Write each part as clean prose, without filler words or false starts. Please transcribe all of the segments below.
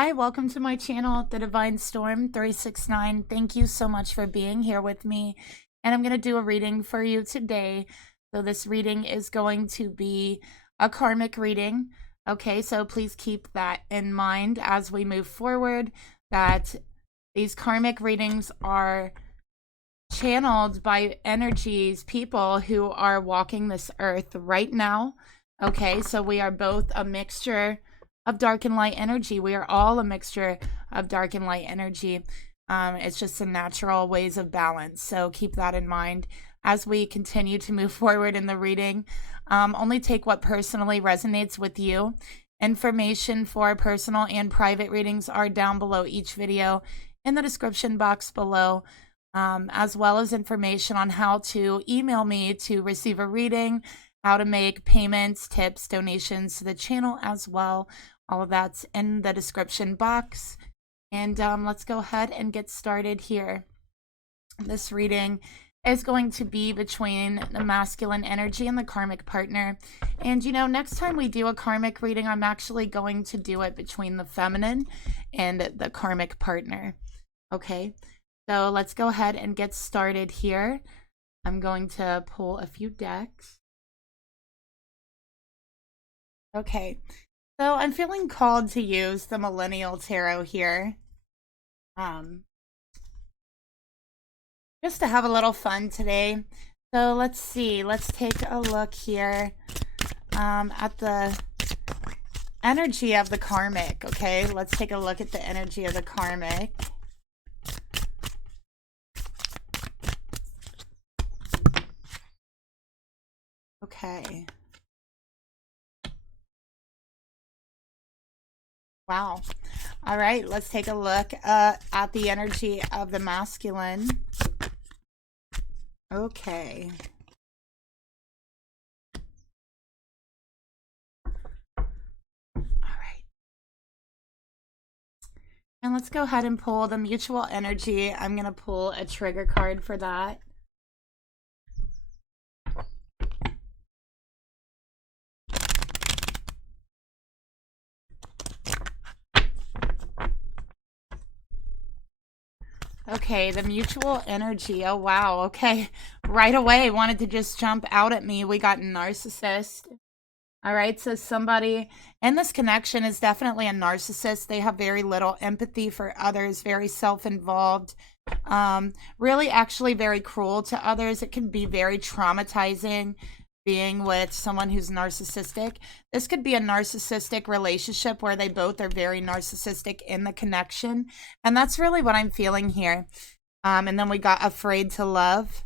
Hi, welcome to my channel, The Divine Storm 369. Thank you so much for being here with me. And I'm going to do a reading for you today. So this reading is going to be a karmic reading. Okay, so please keep that in mind as we move forward, that these karmic readings are channeled by energies, people who are walking this earth right now. Okay, so we are both a mixture of dark and light energy. We are all a mixture of dark and light energy. It's just the natural ways of balance. So keep that in mind as we continue to move forward in the reading. Only take what personally resonates with you. Information for personal and private readings are down below each video in the description box below, as well as information on how to email me to receive a reading, how to make payments, tips, donations to the channel as well. All of that's in the description box. And let's go ahead and get started here. This reading is going to be between the masculine energy and the karmic partner. And you know, next time we do a karmic reading, I'm actually going to do it between the feminine and the karmic partner. Okay, so let's go ahead and get started here. I'm going to pull a few decks. Okay. So I'm feeling called to use the Millennial Tarot here. Just to have a little fun today. So let's see. Let's take a look here at the energy of the karmic. Okay, let's take a look at the energy of the karmic. Okay. Wow. All right, let's take a look at the energy of the masculine. Okay. All right. And let's go ahead and pull the mutual energy. I'm going to pull a trigger card for that. Okay, the mutual energy. Oh, wow. Okay. Right away, wanted to just jump out at me. We got narcissist. All right. So somebody in this connection is definitely a narcissist. They have very little empathy for others, very self-involved, really actually very cruel to others. It can be very traumatizing being with someone who's narcissistic. This could be a narcissistic relationship where they both are very narcissistic in the connection. And that's really what I'm feeling here. And then we got afraid to love.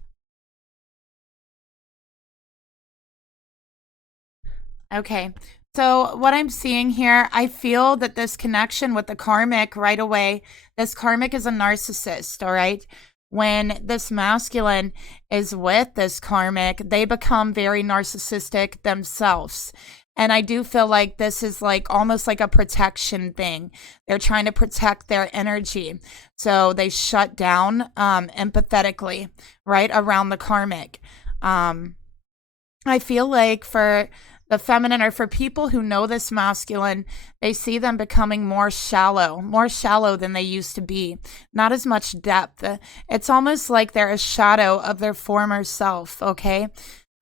Okay. So what I'm seeing here, I feel that this connection with the karmic right away, this karmic is a narcissist, all right? When this masculine is with this karmic, they become very narcissistic themselves. And I do feel like this is like almost like a protection thing. They're trying to protect their energy. So they shut down empathetically, right, around the karmic. I feel like for the feminine, or for people who know this masculine, they see them becoming more shallow than they used to be. Not as much depth. It's almost like they're a shadow of their former self, okay?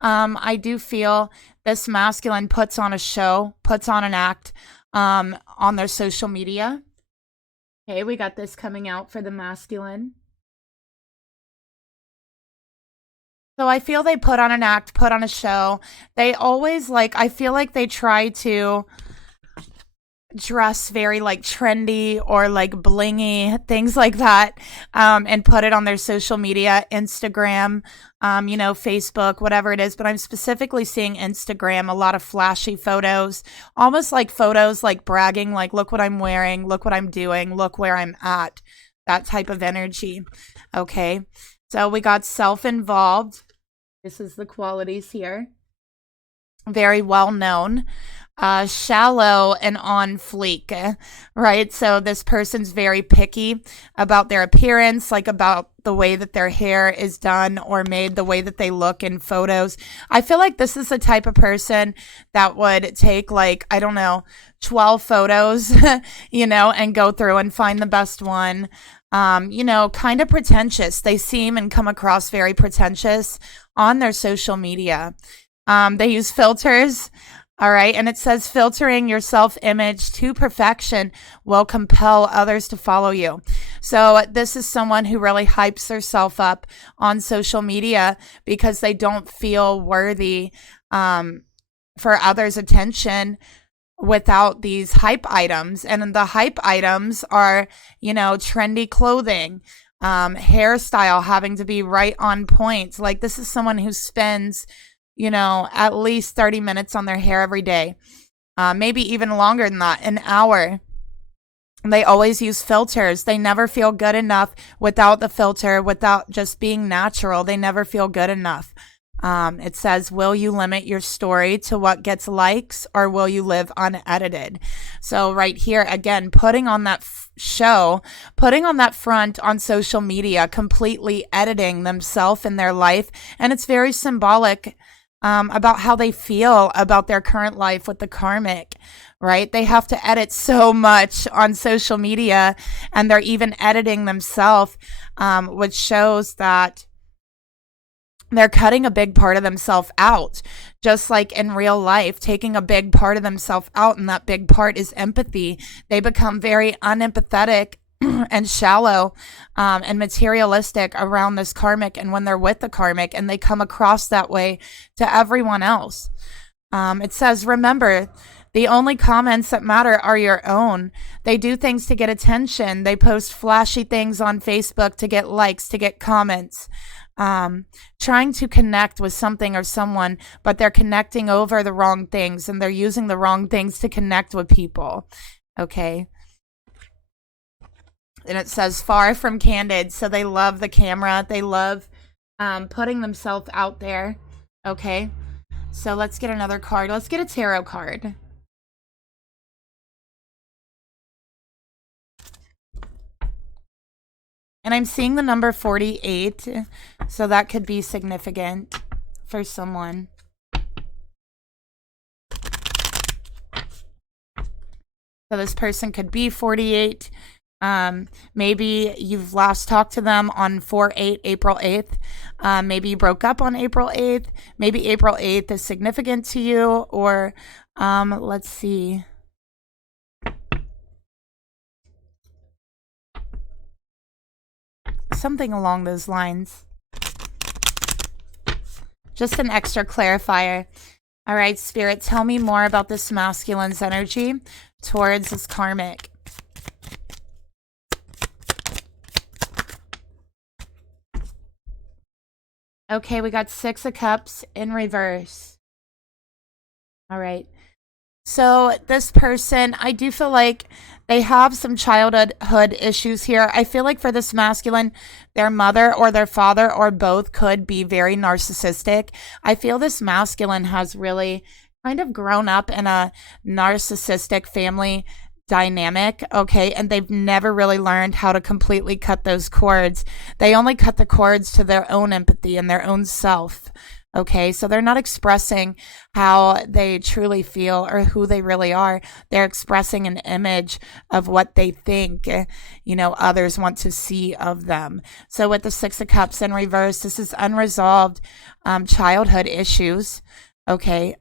I do feel this masculine puts on a show, puts on an act on their social media. Okay, we got this coming out for the masculine. So I feel they put on an act, put on a show. They always I feel like they try to dress very like trendy or like blingy, things like that, and put it on their social media, Instagram, you know, Facebook, whatever it is. But I'm specifically seeing Instagram, a lot of flashy photos, almost like photos like bragging, like, look what I'm wearing, look what I'm doing, look where I'm at, that type of energy. Okay. So we got self-involved. This is the qualities here. Very well known. shallow and on fleek, right? So this person's very picky about their appearance, like about the way that their hair is done or made, the way that they look in photos. I feel like this is the type of person that would take, like, I don't know, 12 photos, and go through and find the best one. Kind of pretentious. They seem and come across very pretentious on their social media. They use filters. All right. And it says filtering your self image to perfection will compel others to follow you. So this is someone who really hypes herself up on social media because they don't feel worthy for others' attention without these hype items. And the hype items are, trendy clothing, hairstyle having to be right on point. Like, this is someone who spends at least 30 minutes on their hair every day, maybe even longer than that, an hour. They always use filters. They never feel good enough without the filter, without just being natural. They never feel good enough. It says, will you limit your story to what gets likes, or will you live unedited? So right here, again, putting on that putting on that front on social media, completely editing themselves and their life. And it's very symbolic about how they feel about their current life with the karmic, right? They have to edit so much on social media, and they're even editing themselves, which shows that they're cutting a big part of themselves out, just like in real life, taking a big part of themselves out, and that big part is empathy. They become very unempathetic and shallow and materialistic around this karmic, and when they're with the karmic, and they come across that way to everyone else. It says, remember, the only comments that matter are your own. They do things to get attention. They post flashy things on Facebook to get likes, to get comments. Trying to connect with something or someone, but they're connecting over the wrong things, and they're using the wrong things to connect with people. Okay. And it says far from candid. So they love the camera. They love putting themselves out there. Okay. So let's get another card. Let's get a tarot card. And I'm seeing the number 48. So that could be significant for someone. So this person could be 48. Maybe you've last talked to them on 4/8, April 8th. Maybe you broke up on April 8th. Maybe April 8th is significant to you, or let's see. Something along those lines. Just an extra clarifier. All right, Spirit, tell me more about this masculine's energy towards this karmic. Okay, we got 6 of Cups in reverse. All right. So this person, I do feel like they have some childhood issues here. I feel like for this masculine, their mother or their father or both could be very narcissistic. I feel this masculine has really kind of grown up in a narcissistic family dynamic, okay? And they've never really learned how to completely cut those cords. They only cut the cords to their own empathy and their own self. Okay, so they're not expressing how they truly feel or who they really are. They're expressing an image of what they think, others want to see of them. So with the 6 of Cups in reverse, this is unresolved childhood issues. Okay,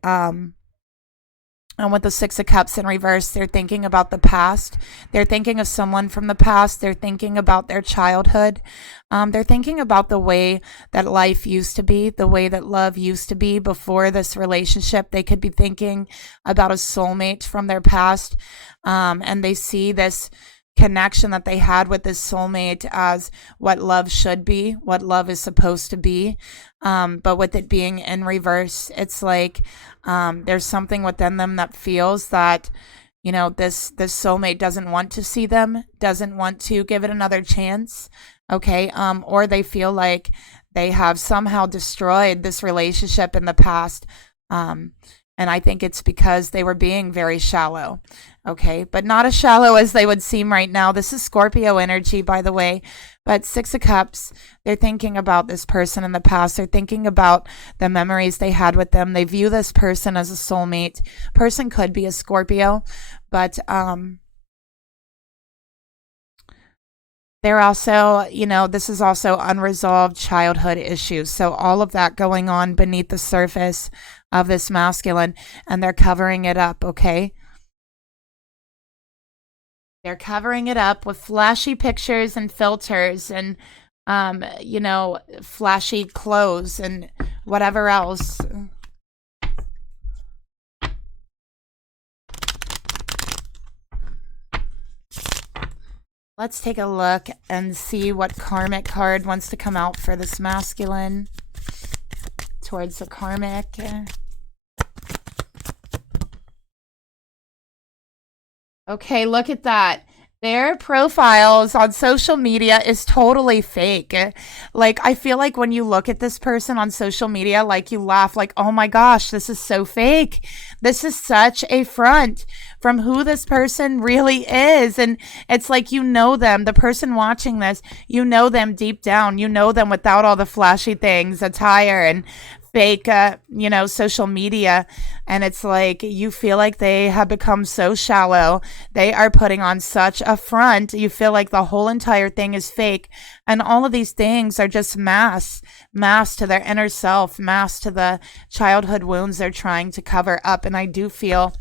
and with the 6 of Cups in reverse, they're thinking about the past. They're thinking of someone from the past. They're thinking about their childhood. They're thinking about the way that life used to be, the way that love used to be before this relationship. They could be thinking about a soulmate from their past, and they see this connection that they had with this soulmate as what love should be, what love is supposed to be. But with it being in reverse, it's like there's something within them that feels that, this soulmate doesn't want to see them, doesn't want to give it another chance. Okay. Or they feel like they have somehow destroyed this relationship in the past. And I think it's because they were being very shallow. Okay, but not as shallow as they would seem right now. This is Scorpio energy, by the way. But Six of Cups, they're thinking about this person in the past. They're thinking about the memories they had with them. They view this person as a soulmate. Person could be a Scorpio, but they're also, this is also unresolved childhood issues. So all of that going on beneath the surface of this masculine, and they're covering it up, okay? They're covering it up with flashy pictures and filters and, flashy clothes and whatever else. Let's take a look and see what karmic card wants to come out for this masculine towards the karmic. Okay, look at that. Their profiles on social media is totally fake. Like, I feel like when you look at this person on social media, like you laugh, like, oh my gosh, this is so fake. This is such a front from who this person really is. And it's like, them, the person watching this, them deep down. You know them without all the flashy things, attire and fake, social media. And it's like, you feel like they have become so shallow. They are putting on such a front. You feel like the whole entire thing is fake. And all of these things are just mask to their inner self, mask to the childhood wounds they're trying to cover up. And I do feel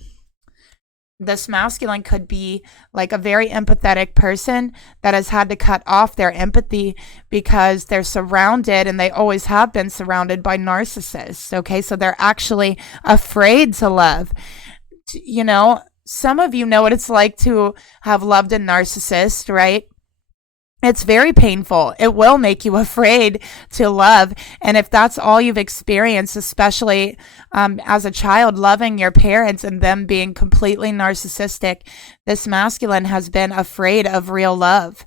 this masculine could be like a very empathetic person that has had to cut off their empathy because they're surrounded, and they always have been surrounded by narcissists. Okay, so they're actually afraid to love. Some of you know what it's like to have loved a narcissist, right? It's very painful. It will make you afraid to love. And if that's all you've experienced, especially as a child, loving your parents and them being completely narcissistic, this masculine has been afraid of real love.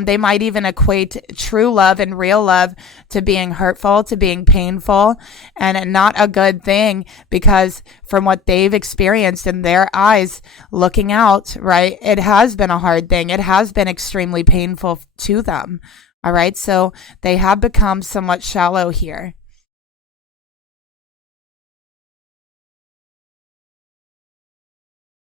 They might even equate true love and real love to being hurtful, to being painful, and not a good thing, because from what they've experienced in their eyes looking out, right, it has been a hard thing. It has been extremely painful to them. All right. So they have become somewhat shallow here.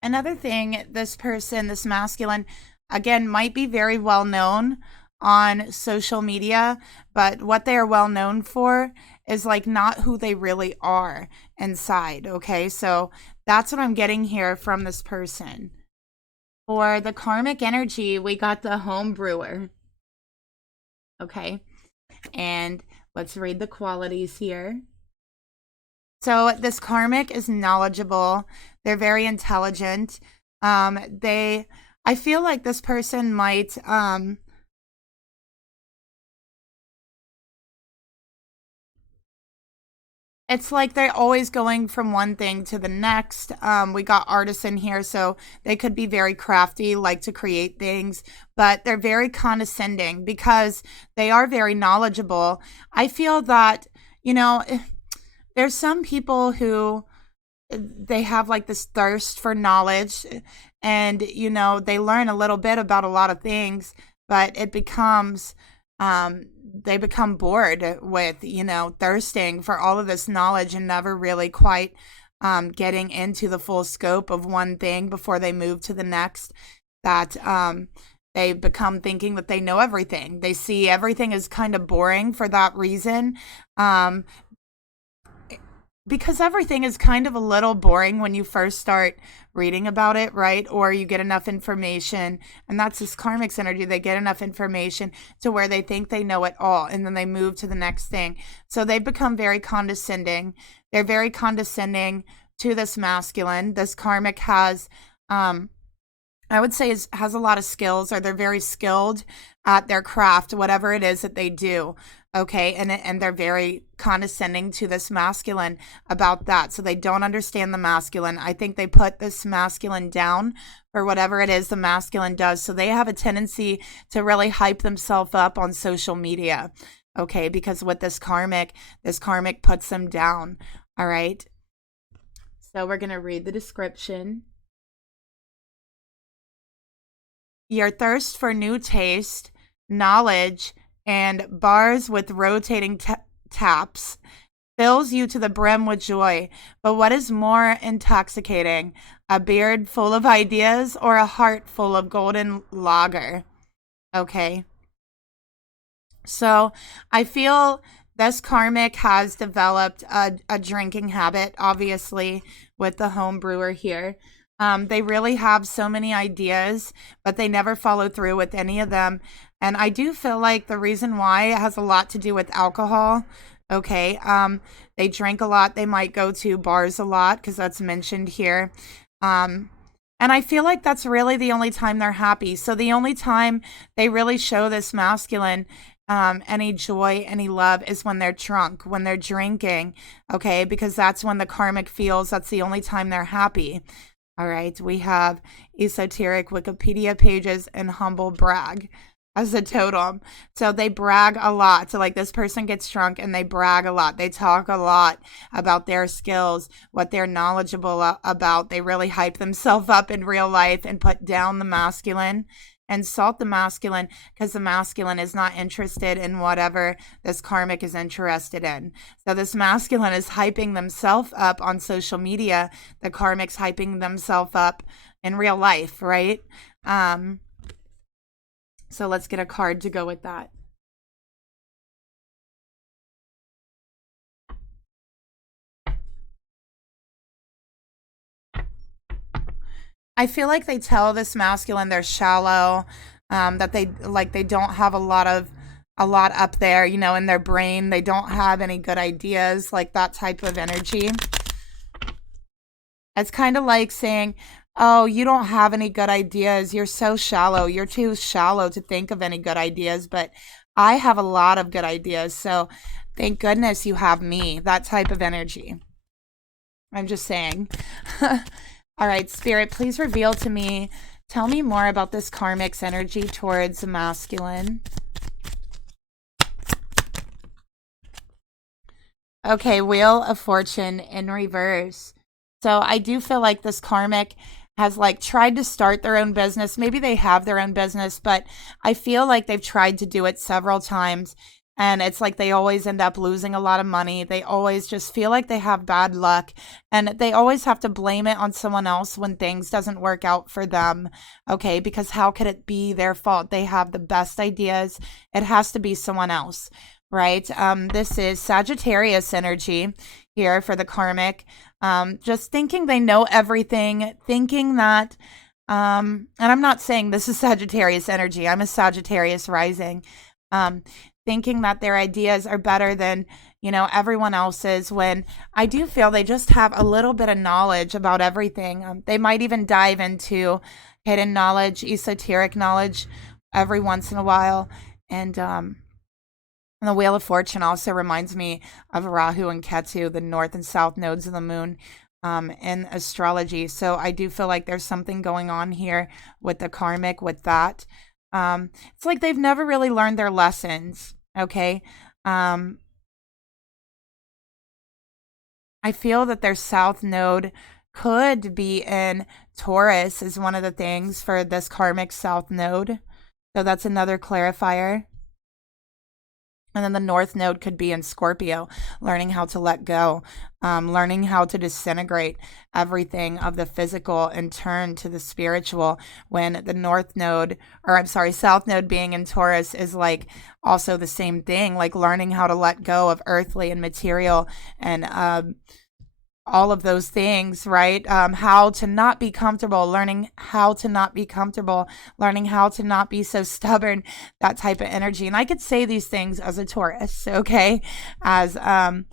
Another thing, this person, this masculine, again, might be very well known on social media, but what they are well known for is like not who they really are inside. Okay. So that's what I'm getting here from this person. For the karmic energy, we got the home brewer. Okay. And let's read the qualities here. So this karmic is knowledgeable. They're very intelligent. I feel like this person might, it's like they're always going from one thing to the next. We got artisan here, so they could be very crafty, like to create things, but they're very condescending because they are very knowledgeable. I feel that, there's some people who they have like this thirst for knowledge, and they learn a little bit about a lot of things, but it becomes they become bored with thirsting for all of this knowledge and never really quite getting into the full scope of one thing before they move to the next. That they become thinking that they know everything. They see everything as kind of boring for that reason. Because everything is kind of a little boring when you first start reading about it, right? Or you get enough information, and that's this karmic's energy. They get enough information to where they think they know it all, and then they move to the next thing. So they become very condescending. They're very condescending to this masculine. This karmic has, I would say, has a lot of skills, or they're very skilled at their craft, whatever it is that they do. Okay, and they're very condescending to this masculine about that. So they don't understand the masculine. I think they put this masculine down for whatever it is the masculine does. So they have a tendency to really hype themselves up on social media. Okay, because with this karmic puts them down. All right. So we're going to read the description. Your thirst for new taste, knowledge, and bars with rotating taps fills you to the brim with joy. But what is more intoxicating, a beard full of ideas or a heart full of golden lager? Okay. So I feel this karmic has developed a drinking habit, obviously, with the home brewer here. They really have so many ideas, but they never follow through with any of them. And I do feel like the reason why it has a lot to do with alcohol. Okay. They drink a lot. They might go to bars a lot because that's mentioned here. And I feel like that's really the only time they're happy. So the only time they really show this masculine any joy, any love is when they're drunk, when they're drinking. Okay. Because that's when the karmic feels that's the only time they're happy. All right, we have esoteric Wikipedia pages and humble brag as a totem. So they brag a lot. So like this person gets drunk and they brag a lot. They talk a lot about their skills, what they're knowledgeable about. They really hype themselves up in real life and put down the masculine and salt the masculine because the masculine is not interested in whatever this karmic is interested in. So this masculine is hyping themselves up on social media. The karmic's hyping themselves up in real life, right? So let's get a card to go with that. I feel like they tell this masculine they're shallow, that they don't have a lot up there, you know, in their brain. They don't have any good ideas, like that type of energy. It's kind of like saying, oh, you don't have any good ideas. You're so shallow. You're too shallow to think of any good ideas, but I have a lot of good ideas. So thank goodness you have me, that type of energy. I'm just saying. All right, Spirit, please reveal to me, tell me more about this karmic's energy towards the masculine. Okay, Wheel of Fortune in reverse. So I do feel like this karmic has like tried to start their own business. Maybe they have their own business, but I feel like they've tried to do it several times. And it's like they always end up losing a lot of money. They always just feel like they have bad luck. And they always have to blame it on someone else when things doesn't work out for them. Okay, because how could it be their fault? They have the best ideas. It has to be someone else, right? This is Sagittarius energy here for the karmic. Just thinking they know everything, thinking that, and I'm not saying this is Sagittarius energy. I'm a Sagittarius rising. Thinking that their ideas are better than, you know, everyone else's, when I do feel they just have a little bit of knowledge about everything. They might even dive into hidden knowledge, esoteric knowledge every once in a while. And the Wheel of Fortune also reminds me of Rahu and Ketu, the north and south nodes of the moon, in astrology. So I do feel like there's something going on here with the karmic with that. It's like they've never really learned their lessons. Okay. I feel that their south node could be in Taurus is one of the things for this karmic south node. So that's another clarifier. And then the north node could be in Scorpio, learning how to let go, learning how to disintegrate everything of the physical and turn to the spiritual. When the north node, or I'm sorry, south node being in Taurus is like also the same thing, like learning how to let go of earthly and material and all of those things, right? How to not be comfortable, learning how to not be comfortable, learning how to not be so stubborn, that type of energy. And I could say these things as a Taurus, okay? As a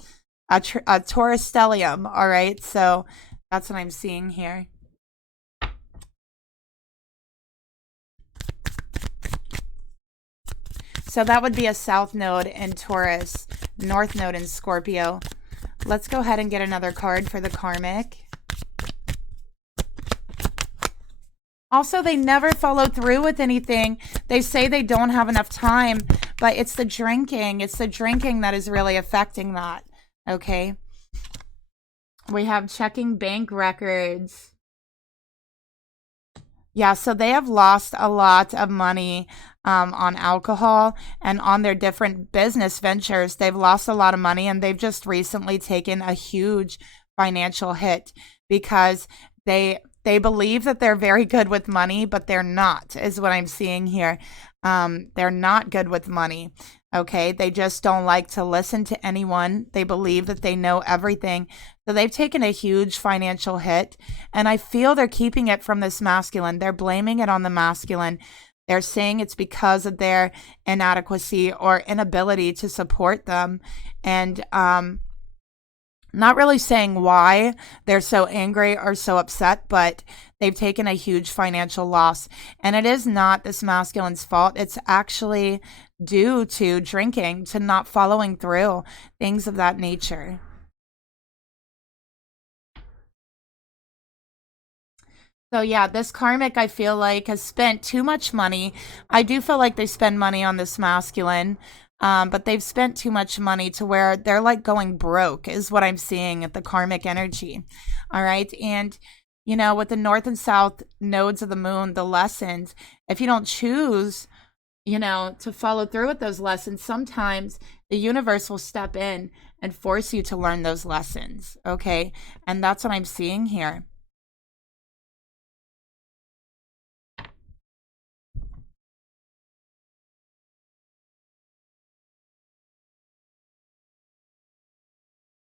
Taurus stellium, all right? So that's what I'm seeing here. So that would be a south node in Taurus, north node in Scorpio. Let's go ahead and get another card for the karmic. Also, they never follow through with anything. They say they don't have enough time, but it's the drinking. It's the drinking that is really affecting that, okay? We have checking bank records. Yeah, so they have lost a lot of money on alcohol and on their different business ventures. They've lost a lot of money and they've just recently taken a huge financial hit because they believe that they're very good with money, but they're not, is what I'm seeing here. They're not good with money. Okay, they just don't like to listen to anyone. They believe that they know everything. So they've taken a huge financial hit. And I feel they're keeping it from this masculine. They're blaming it on the masculine. They're saying it's because of their inadequacy or inability to support them. And not really saying why they're so angry or so upset, but they've taken a huge financial loss. And it is not this masculine's fault. It's actually due to drinking, to not following through, things of that nature. So yeah, this karmic I feel like has spent too much money. I do feel like they spend money on this masculine, but they've spent too much money to where they're like going broke, is what I'm seeing at the karmic energy. All right. And, you know, with the north and south nodes of the moon, the lessons, if you don't choose, you know, to follow through with those lessons, sometimes the universe will step in and force you to learn those lessons. Okay. And that's what I'm seeing here.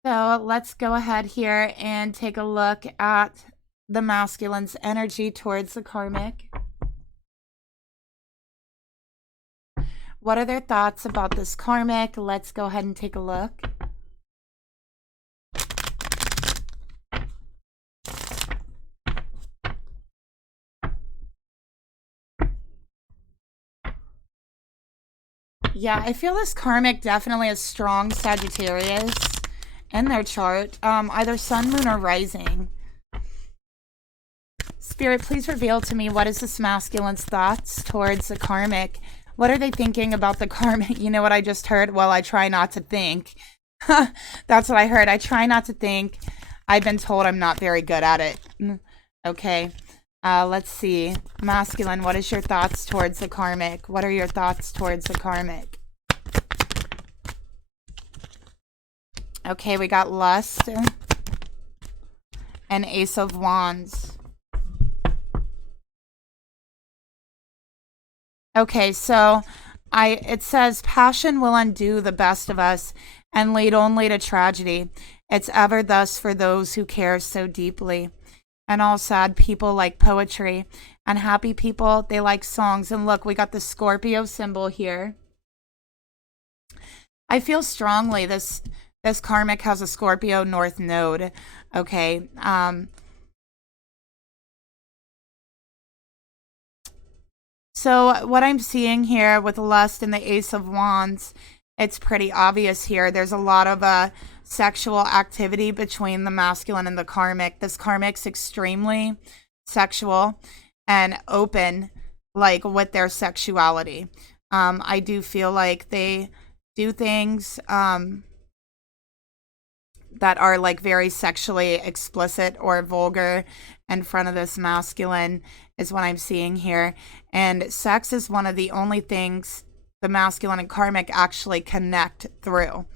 So let's go ahead here and take a look at the masculine's energy towards the karmic. What are their thoughts about this karmic? Let's go ahead and take a look. Yeah, I feel this karmic definitely has strong Sagittarius in their chart, either sun, moon, or rising. Spirit, please reveal to me, what is this masculine's thoughts towards the karmic? What are they thinking about the karmic? You know what I just heard? Well, I try not to think. That's what I heard. I try not to think. I've been told I'm not very good at it. Okay. Let's see. Masculine, what is your thoughts towards the karmic? What are your thoughts towards the karmic? Okay, we got lust and Ace of Wands. Okay, so it says passion will undo the best of us and lead only to tragedy. It's ever thus for those who care so deeply. And all sad people like poetry, and happy people, they like songs. And look, we got the Scorpio symbol here. I feel strongly this karmic has a Scorpio North node. Okay. So what I'm seeing here with lust and the Ace of Wands, it's pretty obvious here. There's a lot of sexual activity between the masculine and the karmic. This karmic's extremely sexual and open, like with their sexuality. I do feel like they do things that are like very sexually explicit or vulgar in front of this masculine, is what I'm seeing here. And sex is one of the only things the masculine and karmic actually connect through.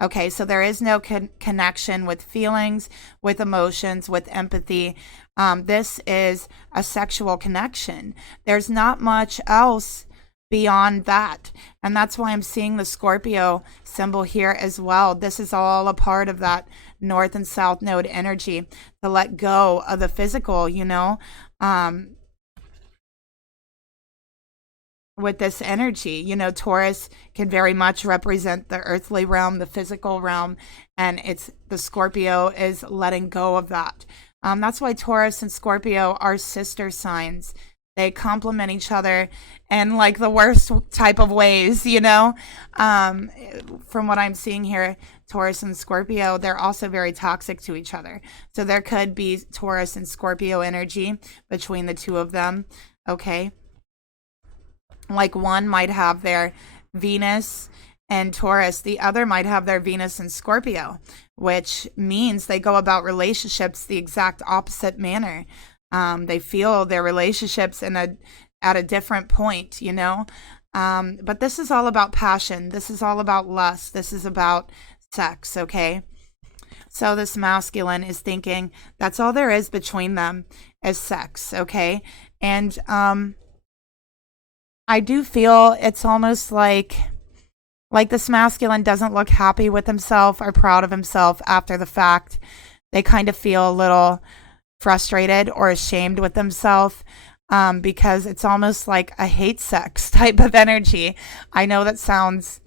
Okay, so there is no connection with feelings, with emotions, with empathy. This is a sexual connection. There's not much else beyond that. And that's why I'm seeing the Scorpio symbol here as well. This is all a part of that north and south node energy, to let go of the physical, you know, with this energy. You know, Taurus can very much represent the earthly realm, the physical realm, and it's the Scorpio is letting go of that. That's why Taurus and Scorpio are sister signs. They complement each other in like the worst type of ways, you know. From what I'm seeing here, Taurus and Scorpio, they're also very toxic to each other. So there could be Taurus and Scorpio energy between the two of them. Okay. Like one might have their Venus and Taurus. The other might have their Venus in Scorpio, which means they go about relationships the exact opposite manner. They feel their relationships at a different point, you know? But this is all about passion. This is all about lust. This is about sex, okay? So this masculine is thinking that's all there is between them is sex, okay? And I do feel it's almost like this masculine doesn't look happy with himself or proud of himself after the fact. They kind of feel a little frustrated or ashamed with themselves, because it's almost like a hate sex type of energy. I know that sounds,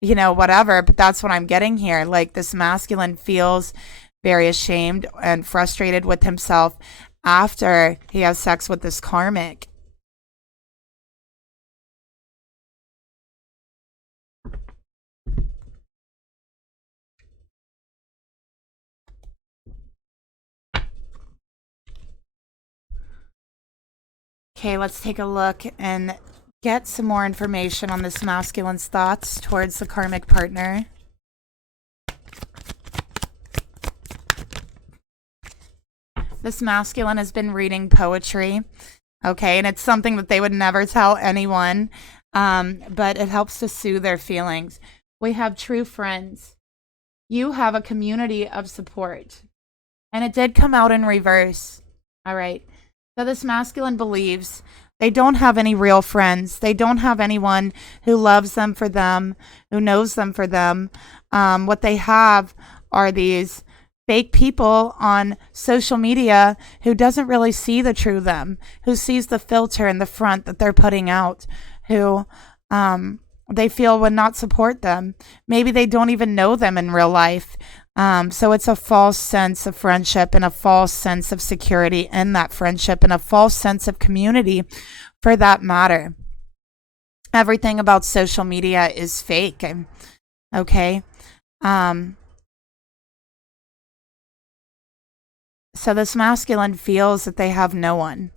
you know, whatever, but that's what I'm getting here. Like this masculine feels very ashamed and frustrated with himself after he has sex with this karmic. Okay, let's take a look and get some more information on this masculine's thoughts towards the karmic partner. This masculine has been reading poetry, okay, and it's something that they would never tell anyone, but it helps to soothe their feelings. We have true friends. You have a community of support, and it did come out in reverse, all right? So this masculine believes they don't have any real friends. They don't have anyone who loves them for them, who knows them for them. What they have are these fake people on social media who doesn't really see the true them, who sees the filter in the front that they're putting out, who they feel would not support them. Maybe they don't even know them in real life. So it's a false sense of friendship and a false sense of security in that friendship and a false sense of community for that matter. Everything about social media is fake. Okay. So this masculine feels that they have no one.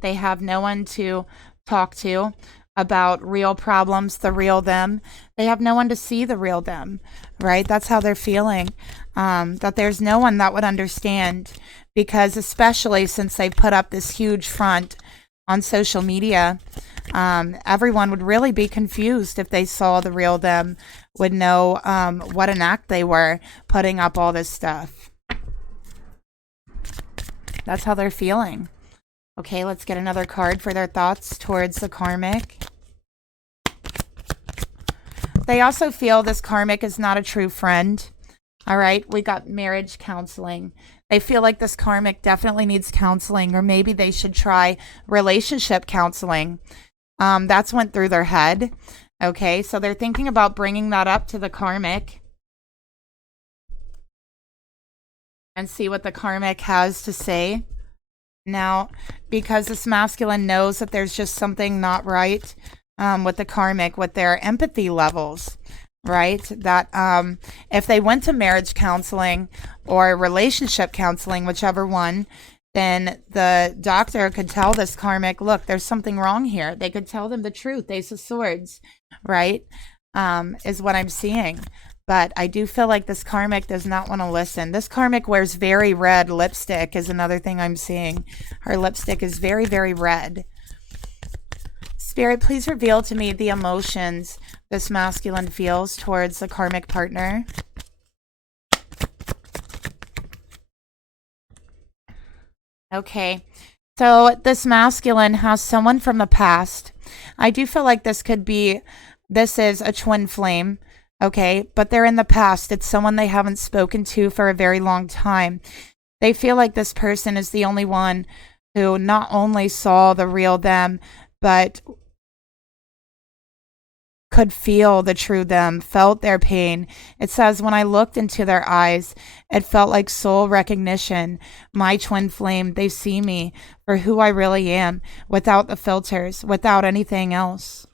They have no one to talk to about real problems, the real them. They have no one to see the real them, right? That's how they're feeling. That there's no one that would understand, because especially since they've put up this huge front on social media, everyone would really be confused if they saw the real them, would know what an act they were putting up all this stuff. That's how they're feeling. Okay, let's get another card for their thoughts towards the karmic. They also feel this karmic is not a true friend. All right, we got marriage counseling. They feel like this karmic definitely needs counseling, or maybe they should try relationship counseling. That's went through their head. Okay, so they're thinking about bringing that up to the karmic and see what the karmic has to say. Now, because this masculine knows that there's just something not right with the karmic, with their empathy levels, right? That if they went to marriage counseling or relationship counseling, whichever one, then the doctor could tell this karmic, look, there's something wrong here. They could tell them the truth. Ace of Swords, right? Is what I'm seeing. But I do feel like this karmic does not want to listen. This karmic wears very red lipstick is another thing I'm seeing. Her lipstick is very, very red. Spirit, please reveal to me the emotions this masculine feels towards the karmic partner. Okay, so this masculine has someone from the past. I do feel like this is a twin flame. Okay, but they're in the past. It's someone they haven't spoken to for a very long time. They feel like this person is the only one who not only saw the real them, but could feel the true them, felt their pain. It says, when I looked into their eyes, it felt like soul recognition. My twin flame, they see me for who I really am, without the filters, without anything else.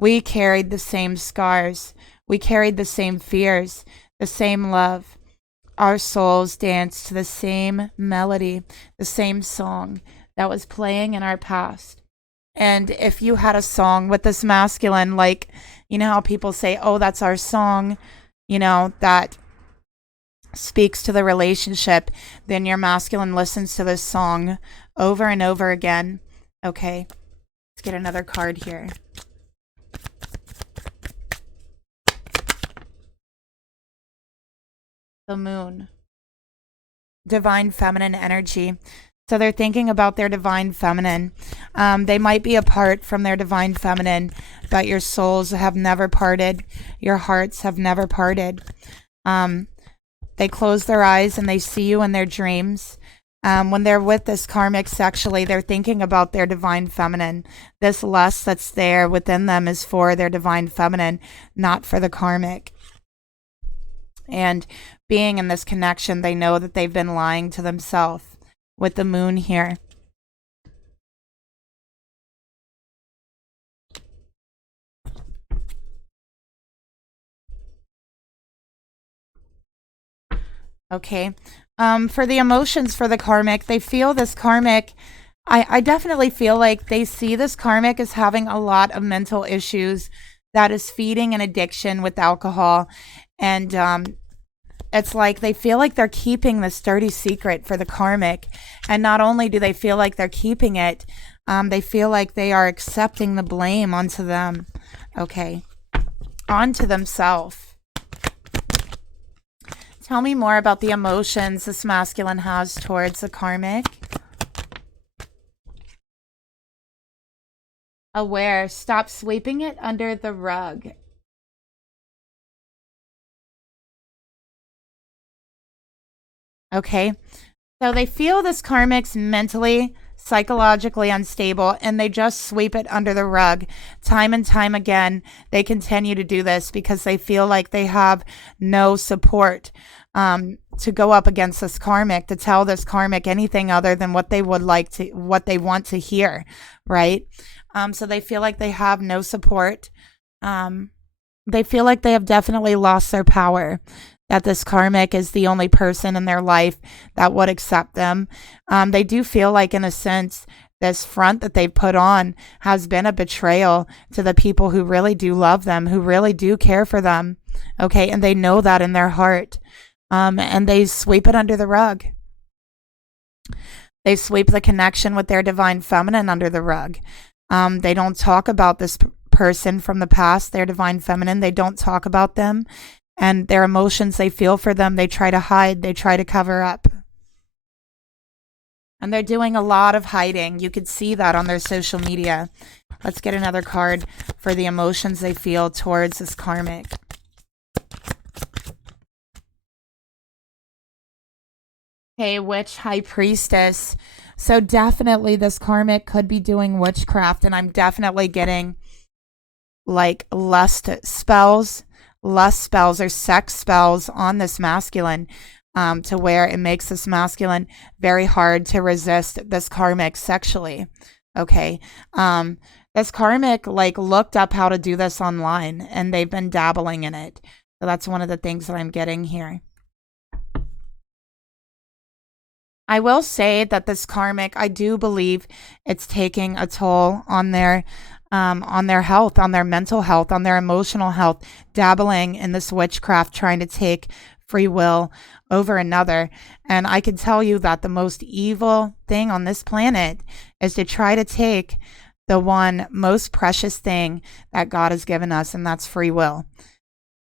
We carried the same scars. We carried the same fears, the same love. Our souls danced to the same melody, the same song. that was playing in our past. And if you had a song with this masculine, like, you know how people say, oh, that's our song, you know, that speaks to the relationship, then your masculine listens to this song over and over again. Okay, let's get another card here. The moon. Divine feminine energy. So they're thinking about their divine feminine. They might be apart from their divine feminine, but your souls have never parted. Your hearts have never parted. They close their eyes and they see you in their dreams. When they're with this karmic sexually, they're thinking about their divine feminine. This lust that's there within them is for their divine feminine, not for the karmic. And being in this connection, they know that they've been lying to themselves with the moon here. Okay. For the emotions for the karmic, they feel this karmic. I definitely feel like they see this karmic as having a lot of mental issues that is feeding an addiction with alcohol. And it's like they feel like they're keeping this dirty secret for the karmic. And not only do they feel like they're keeping it, they feel like they are accepting the blame onto them. Okay. Onto themselves. Tell me more about the emotions this masculine has towards the karmic. Aware. Stop sweeping it under the rug. Okay. So they feel this karmic's mentally, psychologically unstable, and they just sweep it under the rug. Time and time again, they continue to do this because they feel like they have no support to go up against this karmic, to tell this karmic anything other than what they would like to, what they want to hear, right? So they feel like they have no support. They feel like they have definitely lost their power, that this karmic is the only person in their life that would accept them. They do feel like, in a sense, this front that they've put on has been a betrayal to the people who really do love them, who really do care for them. Okay, and they know that in their heart. And they sweep it under the rug. They sweep the connection with their divine feminine under the rug. They don't talk about this person from the past, their divine feminine. They don't talk about them. And their emotions they feel for them, they try to hide, they try to cover up. And they're doing a lot of hiding. You could see that on their social media. Let's get another card for the emotions they feel towards this karmic. Okay, witch, high priestess. So definitely this karmic could be doing witchcraft, and I'm definitely getting like lust spells or sex spells on this masculine, to where it makes this masculine very hard to resist this karmic sexually. Okay. This karmic like looked up how to do this online, and they've been dabbling in it. So that's one of the things that I'm getting here. I will say that this karmic, I do believe it's taking a toll on their health, on their mental health, on their emotional health, dabbling in this witchcraft, trying to take free will over another. And I can tell you that the most evil thing on this planet is to try to take the one most precious thing that God has given us, and that's free will.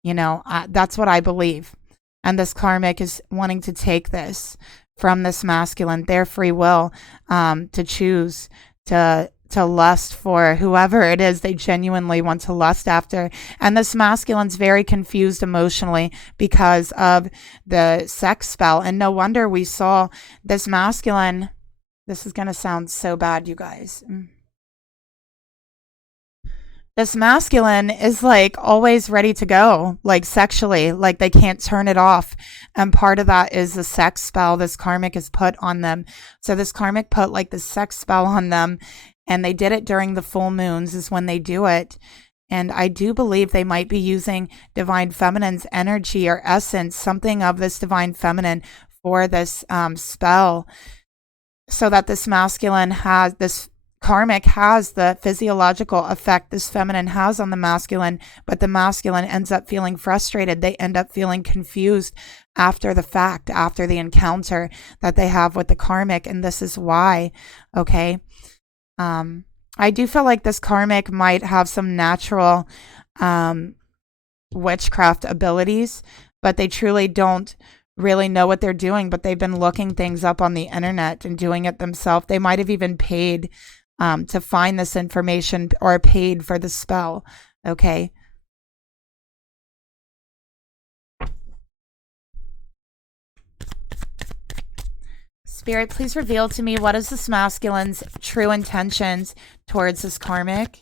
You know, that's what I believe. And this karmic is wanting to take this from this masculine, their free will, to choose to lust for whoever it is they genuinely want to lust after. And this masculine's very confused emotionally because of the sex spell. And no wonder we saw this masculine. This is going to sound so bad, you guys. This masculine is like always ready to go, like sexually, like they can't turn it off. And part of that is the sex spell this karmic has put on them. So this karmic put like the sex spell on them, and they did it during the full moons is when they do it. And I do believe they might be using divine feminine's energy or essence, something of this divine feminine for this spell. so that this masculine has this karmic has the physiological effect this feminine has on the masculine, but the masculine ends up feeling frustrated. They end up feeling confused after the fact, after the encounter that they have with the karmic. And this is why, okay? I do feel like this karmic might have some natural witchcraft abilities, but they truly don't really know what they're doing, but they've been looking things up on the internet and doing it themselves. They might have even paid to find this information or paid for the spell, okay? Spirit, please reveal to me what is this masculine's true intentions towards this karmic?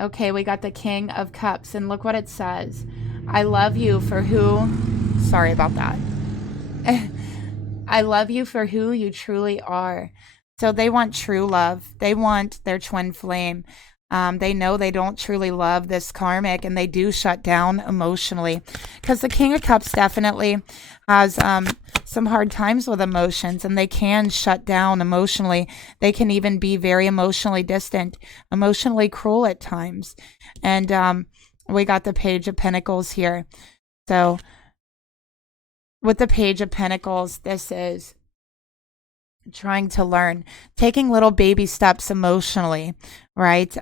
Okay, we got the King of Cups, and look what it says. I love you for who... Sorry about that. I love you for who you truly are. So they want true love. They want their twin flame. They know they don't truly love this karmic, and they do shut down emotionally. Because the King of Cups definitely has some hard times with emotions, and they can shut down emotionally. They can even be very emotionally distant, emotionally cruel at times. And we got the Page of Pentacles here. So with the Page of Pentacles, this is trying to learn, taking little baby steps emotionally, right?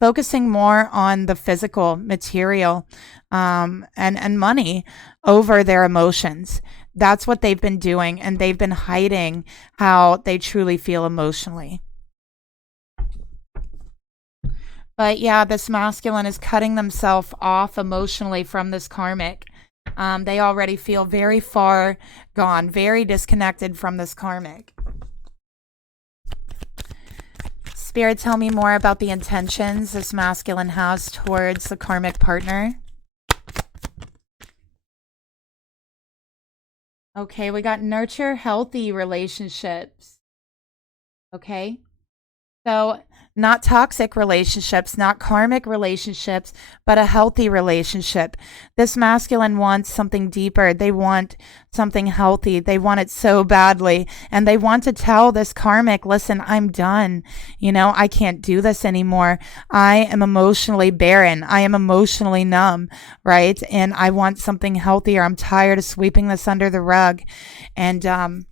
Focusing more on the physical, material, and money over their emotions. That's what they've been doing, and they've been hiding how they truly feel emotionally. But yeah, this masculine is cutting themselves off emotionally from this karmic. They already feel very far gone, very disconnected from this karmic. Spirit, tell me more about the intentions this masculine has towards the karmic partner. Okay, we got nurture healthy relationships. Okay, so not toxic relationships, not karmic relationships, but a healthy relationship. This masculine wants something deeper. They want something healthy. They want it so badly. And they want to tell this karmic, listen, I'm done. You know, I can't do this anymore. I am emotionally barren. I am emotionally numb, right? And I want something healthier. I'm tired of sweeping this under the rug. And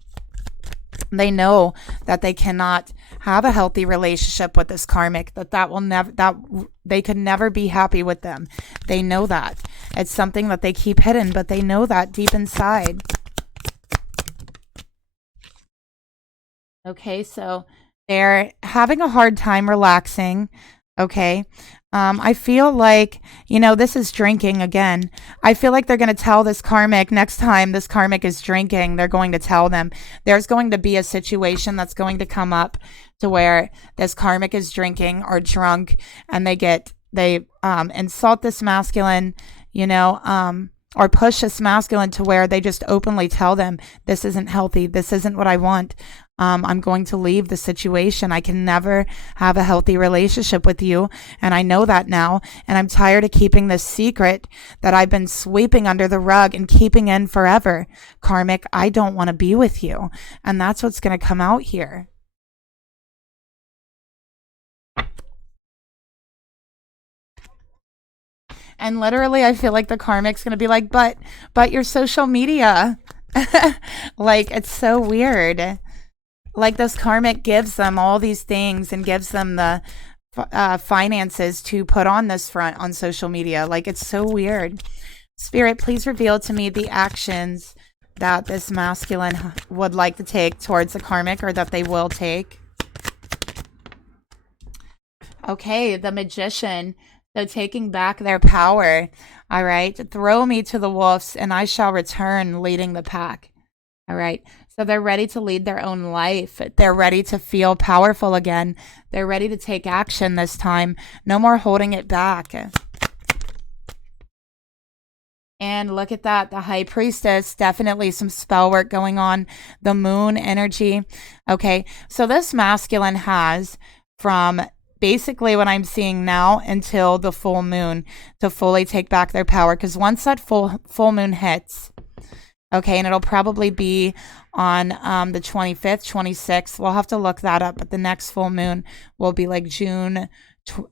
they know that they cannot have a healthy relationship with this karmic, that will never, that they could never be happy with them. They know that. It's something that they keep hidden, but they know that deep inside. Okay, so they're having a hard time relaxing. Okay. I feel like, you know, this is drinking again. I feel like they're going to tell this karmic next time this karmic is drinking, they're going to tell them there's going to be a situation that's going to come up to where this karmic is drinking or drunk, and they insult this masculine, you know, or push this masculine to where they just openly tell them, this isn't healthy. This isn't what I want. I'm going to leave the situation. I can never have a healthy relationship with you. And I know that now. And I'm tired of keeping this secret that I've been sweeping under the rug and keeping in forever. Karmic, I don't want to be with you. And that's what's going to come out here. And literally, I feel like the karmic's going to be like, but your social media. Like, it's so weird. Like, this karmic gives them all these things and gives them the finances to put on this front on social media. Like, it's so weird. Spirit, please reveal to me the actions that this masculine would like to take towards the karmic, or that they will take. Okay, the Magician. So taking back their power. All right. Throw me to the wolves and I shall return leading the pack. All right. So they're ready to lead their own life. They're ready to feel powerful again. They're ready to take action this time. No more holding it back. And look at that. The High Priestess, definitely some spell work going on. The moon energy. Okay. So this masculine has from basically what I'm seeing now until the full moon to fully take back their power. Because once that full moon hits, okay, and it'll probably be on the 25th, 26th. We'll have to look that up, but the next full moon will be like June,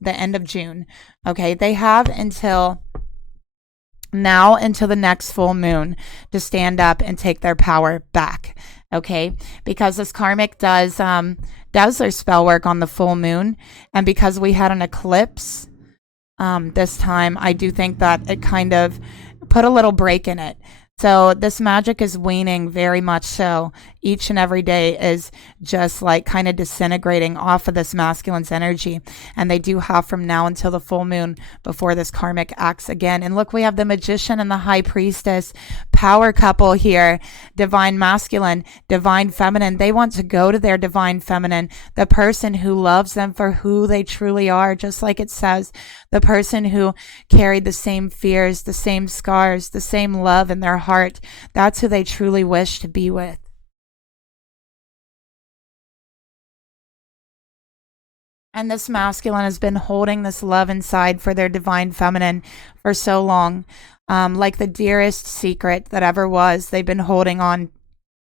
the end of June. Okay, they have until now, until the next full moon, to stand up and take their power back. Okay, because this karmic does their spell work on the full moon, and because we had an eclipse this time, I do think that it kind of put a little break in it. So this magic is waning very much so. Each and every day is just like kind of disintegrating off of this masculine's energy. And they do have from now until the full moon before this karmic acts again. And look, we have the magician and the high priestess, power couple here, divine masculine, divine feminine. They want to go to their divine feminine, the person who loves them for who they truly are, just like it says, the person who carried the same fears, the same scars, the same love in their heart. That's who they truly wish to be with. And this masculine has been holding this love inside for their divine feminine for so long. Like the dearest secret that ever was. They've been holding on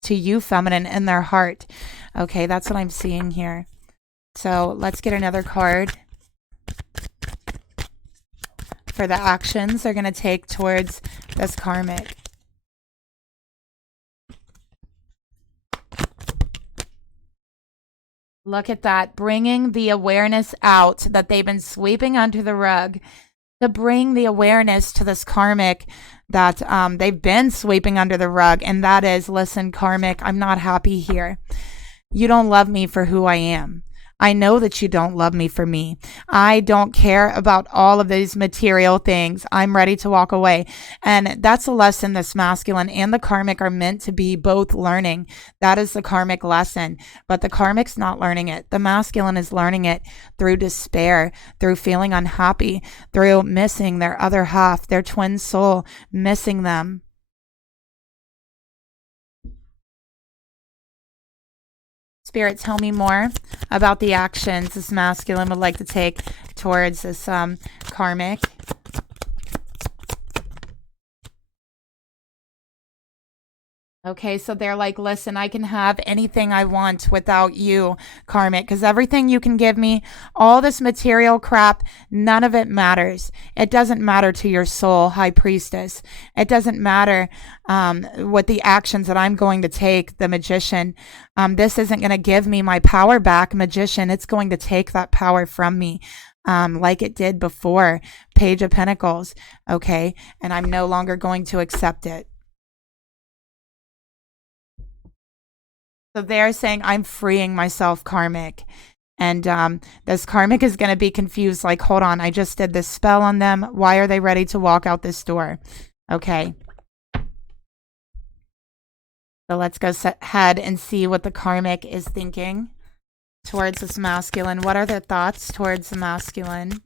to you, feminine, in their heart. Okay, that's what I'm seeing here. So let's get another card for the actions they're going to take towards this karmic. Look at that, bringing the awareness out that they've been sweeping under the rug, to bring the awareness to this karmic that they've been sweeping under the rug. And that is, listen, karmic, I'm not happy here. You don't love me for who I am. I know that you don't love me for me. I don't care about all of these material things. I'm ready to walk away. And that's a lesson this masculine and the karmic are meant to be both learning. That is the karmic lesson. But the karmic's not learning it. The masculine is learning it through despair, through feeling unhappy, through missing their other half, their twin soul, missing them. Spirit, tell me more about the actions this masculine would like to take towards this karmic. Okay, so they're like, listen, I can have anything I want without you, karmic, because everything you can give me, all this material crap, none of it matters. It doesn't matter to your soul, high priestess. It doesn't matter what the actions that I'm going to take, the magician. This isn't going to give me my power back, magician. It's going to take that power from me. Like it did before, Page of Pentacles, okay? And I'm no longer going to accept it. So they're saying, I'm freeing myself, karmic. And this karmic is going to be confused, like, hold on, I just did this spell on them. Why are they ready to walk out this door? Okay. So let's go ahead and see what the karmic is thinking towards this masculine. What are their thoughts towards the masculine?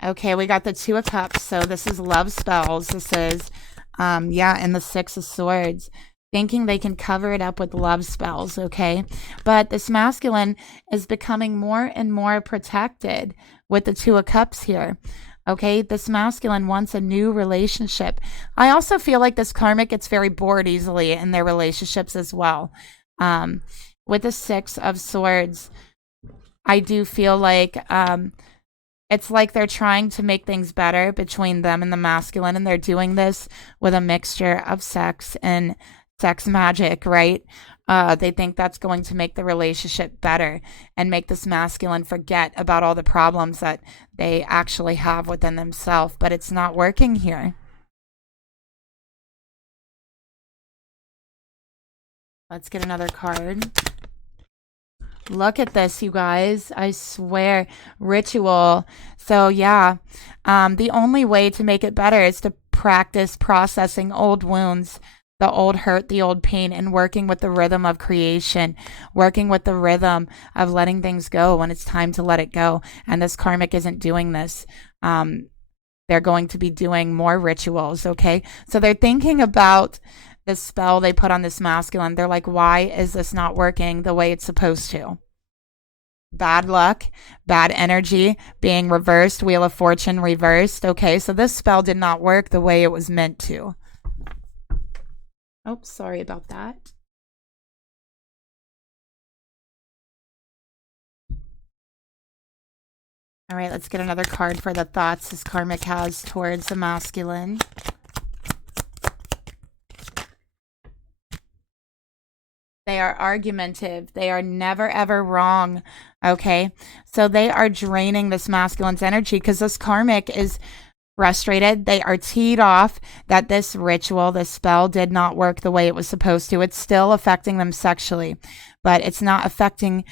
Okay, we got the Two of Cups. So this is love spells. This is, yeah, and the Six of Swords. Thinking they can cover it up with love spells, okay? But this masculine is becoming more and more protected with the Two of Cups here. Okay, this masculine wants a new relationship. I also feel like this karmic gets very bored easily in their relationships as well. With the Six of Swords, I do feel like it's like they're trying to make things better between them and the masculine, and they're doing this with a mixture of sex and sex magic, right? They think that's going to make the relationship better and make this masculine forget about all the problems that they actually have within themselves, but it's not working here. Let's get another card. Look at this, you guys. I swear. Ritual. So yeah, the only way to make it better is to practice processing old wounds, the old hurt, the old pain, and working with the rhythm of creation, working with the rhythm of letting things go when it's time to let it go. And this karmic isn't doing this. They're going to be doing more rituals, okay? So they're thinking about this spell they put on this masculine. They're like, why is this not working the way it's supposed to? Bad luck, bad energy being reversed, Wheel of Fortune reversed. Okay, so this spell did not work the way it was meant to. Oops, sorry about that. All right, let's get another card for the thoughts this karmic has towards the masculine. They are argumentative. They are never, ever wrong. Okay, so they are draining this masculine's energy because this karmic is frustrated. They are teed off that this ritual, this spell did not work the way it was supposed to. It's still affecting them sexually, but it's not affecting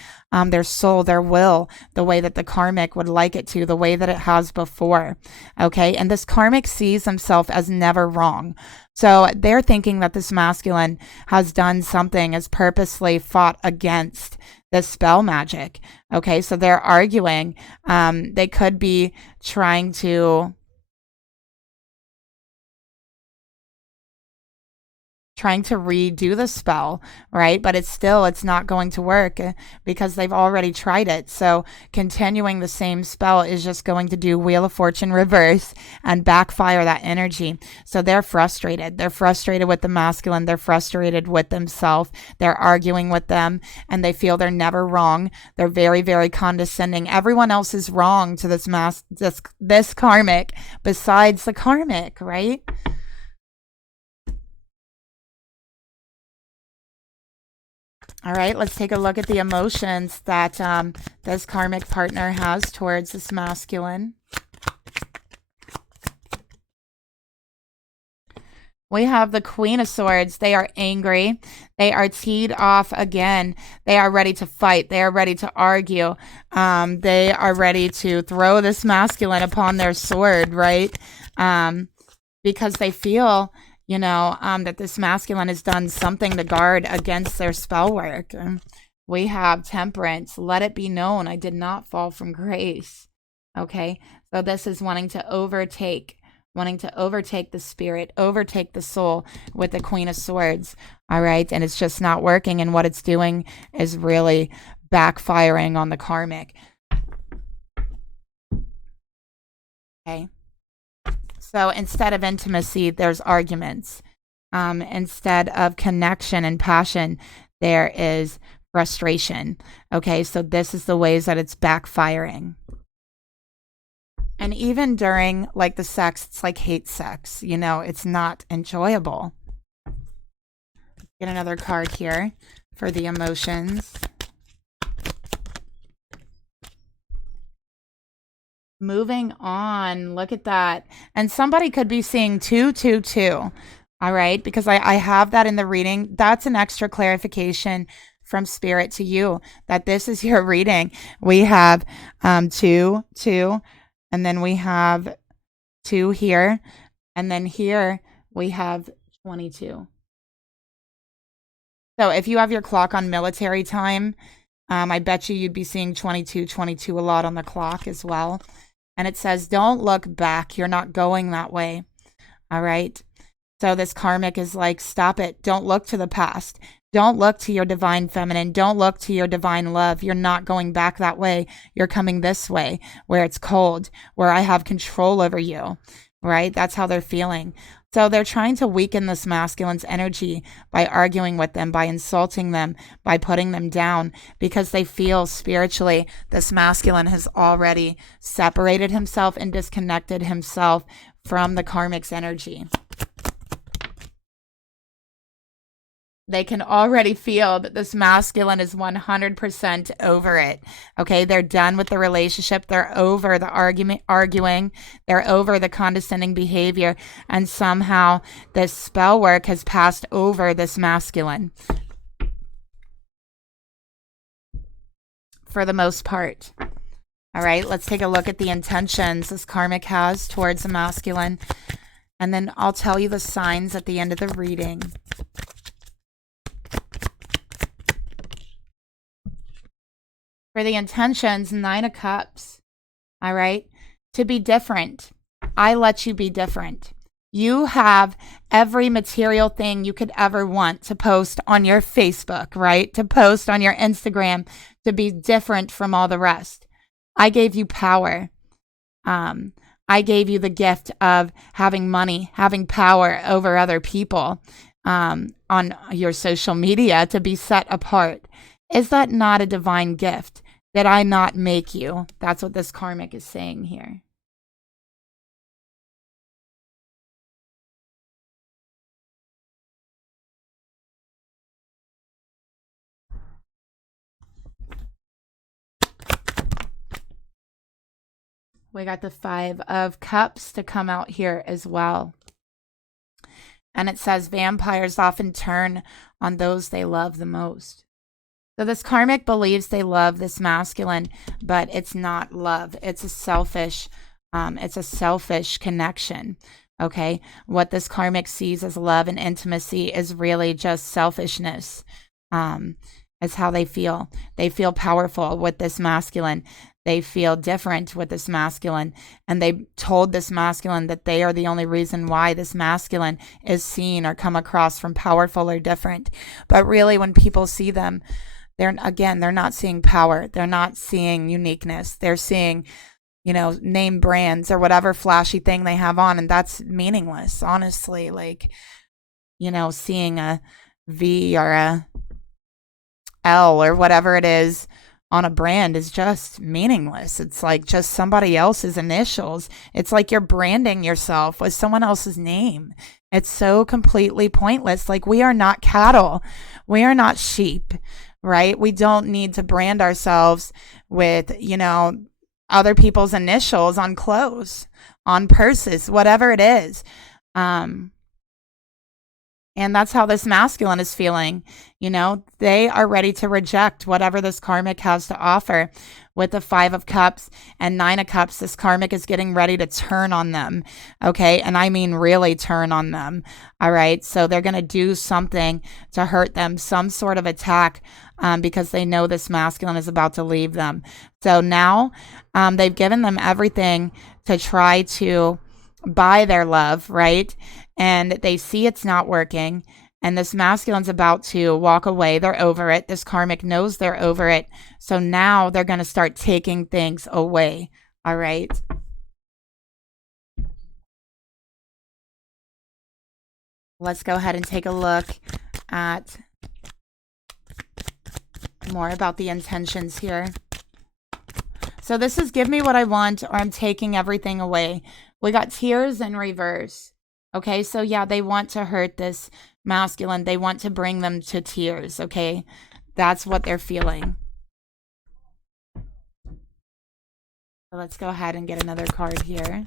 their soul, their will, the way that the karmic would like it to, the way that it has before. Okay, and this karmic sees himself as never wrong. So they're thinking that this masculine has done something, has purposely fought against the spell magic. Okay, so they're arguing. They could be trying to redo the spell, right? But it's not going to work because they've already tried it. So continuing the same spell is just going to do Wheel of Fortune reverse and backfire that energy. So they're frustrated. They're frustrated with the masculine. They're frustrated with themselves. They're arguing with them and they feel they're never wrong. They're very, very condescending. Everyone else is wrong to this karmic besides the karmic, right? All right, let's take a look at the emotions that this karmic partner has towards this masculine. We have the Queen of Swords. They are angry. They are teed off again. They are ready to fight. They are ready to argue. They are ready to throw this masculine upon their sword, right? Because they feel that this masculine has done something to guard against their spell work. We have Temperance. Let it be known I did not fall from grace. Okay, so this is wanting to overtake the spirit, overtake the soul with the Queen of Swords. All right, and it's just not working, and what it's doing is really backfiring on the karmic. Okay. So instead of intimacy, there's arguments. Instead of connection and passion, there is frustration. Okay, so this is the ways that it's backfiring. And even during like the sex, it's like hate sex. It's not enjoyable. Get another card here for the emotions. Moving on, look at that. And somebody could be seeing 222, all right? Because I have that in the reading. That's an extra clarification from Spirit to you, that this is your reading. We have 2, 2, and then we have 2 here, and then here we have 22. So if you have your clock on military time, I bet you'd be seeing 22, 22 a lot on the clock as well. And it says, don't look back. You're not going that way. All right. So this karmic is like, stop it. Don't look to the past. Don't look to your divine feminine. Don't look to your divine love. You're not going back that way. You're coming this way where it's cold, where I have control over you. Right? That's how they're feeling. So they're trying to weaken this masculine's energy by arguing with them, by insulting them, by putting them down, because they feel spiritually this masculine has already separated himself and disconnected himself from the karmic's energy. They can already feel that this masculine is 100% over it. Okay, they're done with the relationship. They're over the arguing. They're over the condescending behavior. And somehow this spell work has passed over this masculine. For the most part. All right, let's take a look at the intentions this karmic has towards the masculine. And then I'll tell you the signs at the end of the reading. For the intentions, 9 of Cups, all right? To be different. I let you be different. You have every material thing you could ever want to post on your Facebook, right? To post on your Instagram, to be different from all the rest. I gave you power. I gave you the gift of having money, having power over other people on your social media to be set apart. Is that not a divine gift? Did I not make you? That's what this karmic is saying here. We got the 5 of Cups to come out here as well. And it says vampires often turn on those they love the most. So this karmic believes they love this masculine, but it's not love. It's a selfish connection. Okay. What this karmic sees as love and intimacy is really just selfishness. Is how they feel. They feel powerful with this masculine. They feel different with this masculine. And they told this masculine that they are the only reason why this masculine is seen or come across from powerful or different. But really, when people see them, they're not seeing power. They're not seeing uniqueness. They're seeing, name brands or whatever flashy thing they have on. And that's meaningless, honestly. Like, seeing a V or a L or whatever it is on a brand is just meaningless. It's like just somebody else's initials. It's like you're branding yourself with someone else's name. It's so completely pointless. Like, we are not cattle. We are not sheep, right? We don't need to brand ourselves with, other people's initials on clothes, on purses, whatever it is. And that's how this masculine is feeling. They are ready to reject whatever this karmic has to offer. With the 5 of Cups and 9 of Cups, this karmic is getting ready to turn on them. Okay. And I mean really turn on them. All right. So they're going to do something to hurt them, some sort of attack, because they know this masculine is about to leave them. So now they've given them everything to try to buy their love, right? And they see it's not working. And this masculine's about to walk away. They're over it. This karmic knows they're over it. So now they're going to start taking things away. All right. Let's go ahead and take a look at more about the intentions here. So this is give me what I want, or I'm taking everything away. We got tears in reverse. Okay, so yeah, they want to hurt this masculine. They want to bring them to tears, okay? That's what they're feeling. So let's go ahead and get another card here.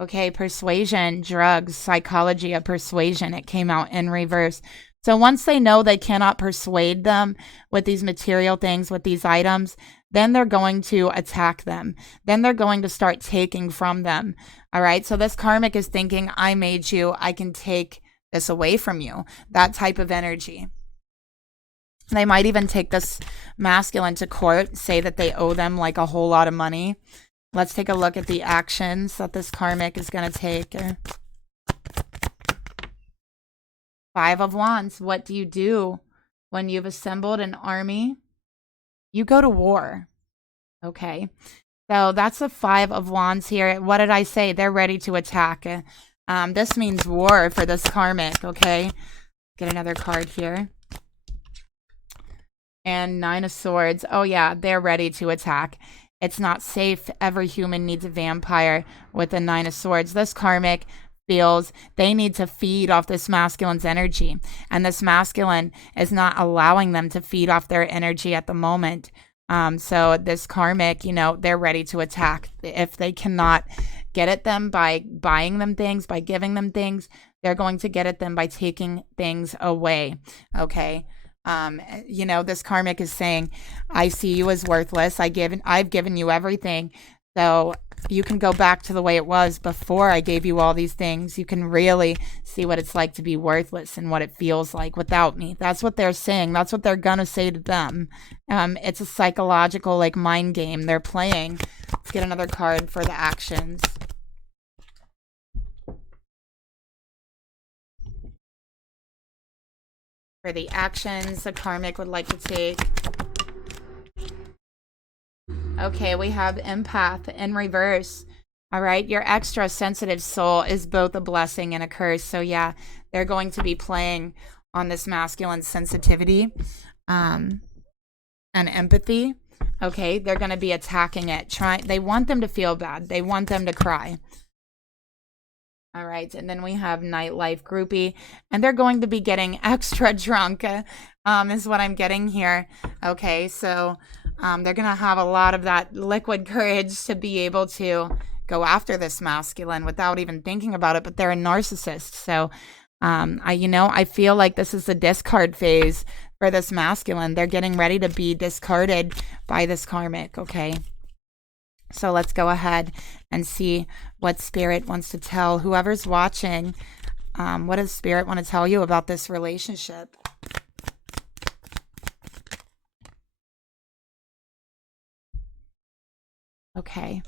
Okay, persuasion, drugs, psychology of persuasion. It came out in reverse. So once they know they cannot persuade them with these material things, with these items, then they're going to attack them. Then they're going to start taking from them. All right. So this karmic is thinking, I made you. I can take this away from you. That type of energy. They might even take this masculine to court, say that they owe them like a whole lot of money. Let's take a look at the actions that this karmic is going to take. 5 of Wands. What do you do when you've assembled an army? You go to war. Okay. So that's the 5 of Wands here. What did I say? They're ready to attack. This means war for this karmic. Okay. Get another card here. And 9 of Swords. Oh yeah, they're ready to attack. It's not safe. Every human needs a vampire with the 9 of Swords. This karmic feels they need to feed off this masculine's energy. And this masculine is not allowing them to feed off their energy at the moment. So this karmic, they're ready to attack. If they cannot get at them by buying them things, by giving them things, they're going to get at them by taking things away. Okay. This karmic is saying, I see you as worthless. I've given you everything. So you can go back to the way it was before I gave you all these things. You can really see what it's like to be worthless and what it feels like without me. That's what they're saying. That's what they're going to say to them. It's a psychological mind game they're playing. Let's get another card for the actions. for the actions the karmic would like to take. Okay, we have empath in reverse. All right, your extra sensitive soul is both a blessing and a curse. So yeah, they're going to be playing on this masculine sensitivity and empathy. Okay, they're going to be attacking it. They want them to feel bad. They want them to cry. All right, and then we have nightlife groupie, and they're going to be getting extra drunk, is what I'm getting here. Okay, so they're going to have a lot of that liquid courage to be able to go after this masculine without even thinking about it, but they're a narcissist. So, I feel like this is the discard phase for this masculine. They're getting ready to be discarded by this karmic, okay? So let's go ahead and see what Spirit wants to tell whoever's watching. What does Spirit want to tell you about this relationship? Okay.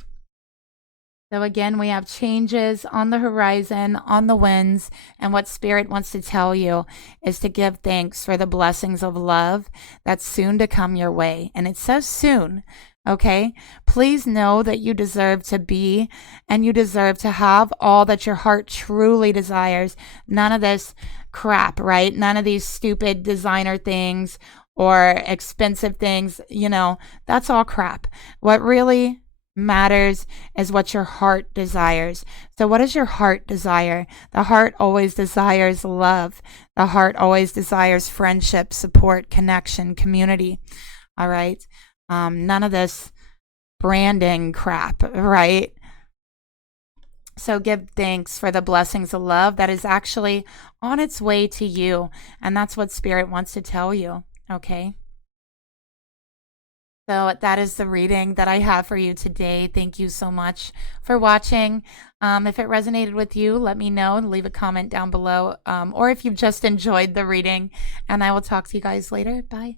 So again, we have changes on the horizon, on the winds, and what Spirit wants to tell you is to give thanks for the blessings of love that's soon to come your way. And it says soon, okay? Please know that you deserve to be and you deserve to have all that your heart truly desires. None of this crap, right? None of these stupid designer things or expensive things, that's all crap. What really matters is what your heart desires. So what does your heart desire? The heart always desires love. The heart always desires friendship, support, connection, community. All right. None of this branding crap, right? So give thanks for the blessings of love that is actually on its way to you. And that's what Spirit wants to tell you. Okay. So that is the reading that I have for you today. Thank you so much for watching. If it resonated with you, let me know and leave a comment down below. Or if you've just enjoyed the reading, and I will talk to you guys later. Bye.